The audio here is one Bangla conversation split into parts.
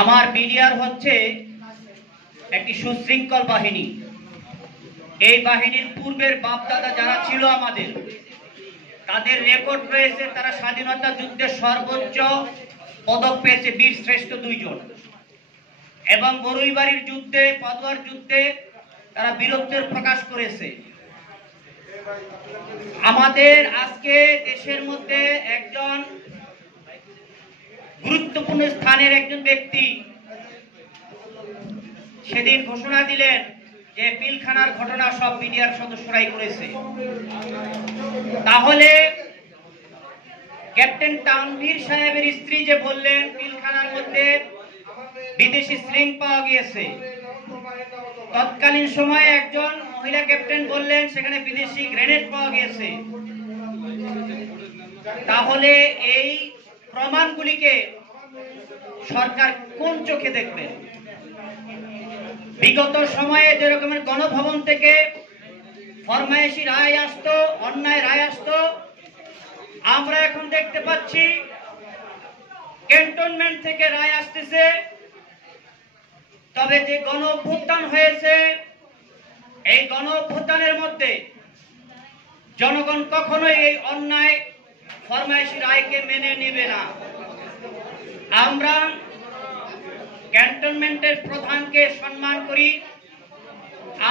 আমার বিডিআর হচ্ছে একটি সুশৃঙ্খল বাহিনী। এই বাহিনীর পূর্বের বাপদাদা যারা ছিল আমাদের, তাদের রেকর্ড রয়েছে, তারা স্বাধীনতা যুদ্ধে সর্বোচ্চ পদক পেয়েছে, বীর শ্রেষ্ঠ 2 জন, এবং বরুইবাড়ির যুদ্ধে, পাদুয়ার যুদ্ধে তারা বীরত্বের প্রকাশ করেছে। আমাদের আজকে দেশের মধ্যে একজন গুরুত্বপূর্ণ স্থানের একজন ব্যক্তি সেদিন ঘোষণা দিলেন যে পিলখানার ঘটনা সব মিডিয়ার সদস্যরাই করেছে। তাহলে ক্যাপ্টেন তানভীর সাহেবের স্ত্রী যে বললেন পিলখানার মধ্যে বিদেশি স্লিং পাওয়া গিয়েছে, তৎকালীন সময়ে একজন মহিলা ক্যাপ্টেন বললেন সেখানে বিদেশি গ্রেনেড পাওয়া গিয়েছে। তাহলে এই প্রমাণগুলিকে সরকার কোন চোখে দেখবেন? বিগত সময়ে যে রকমের গণভবন থেকে ফরমায়েশি রায় আসতো, অন্যায় রায় আসতো, আমরা এখন দেখতে পাচ্ছি ক্যান্টনমেন্ট থেকে রায় আসতেছে। তবে যে গণ অভ্যুত্থান হয়েছে, এই গণ অভ্যুত্থানের মধ্যে জনগণ কখনোই এই অন্যায় ফরমায়েশি রায়কে মেনে নেবে না। আমরা ক্যান্টনমেন্টের প্রধানকে সম্মান করি।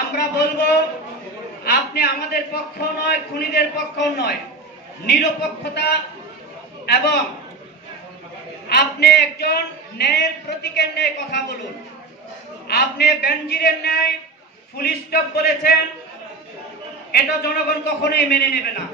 আমরা বলবো আপনি আমাদের পক্ষ নয়, খুনিদের পক্ষ নয়, নিরপেক্ষতা, এবং আপনি একজন ন্যায়ের প্রতীকের ন্যায় কথা বলুন। আপনি বেনজিরের ন্যায় ফুল স্টপ বলেছেন, এটা জনগণ কখনোই মেনে নেবে না।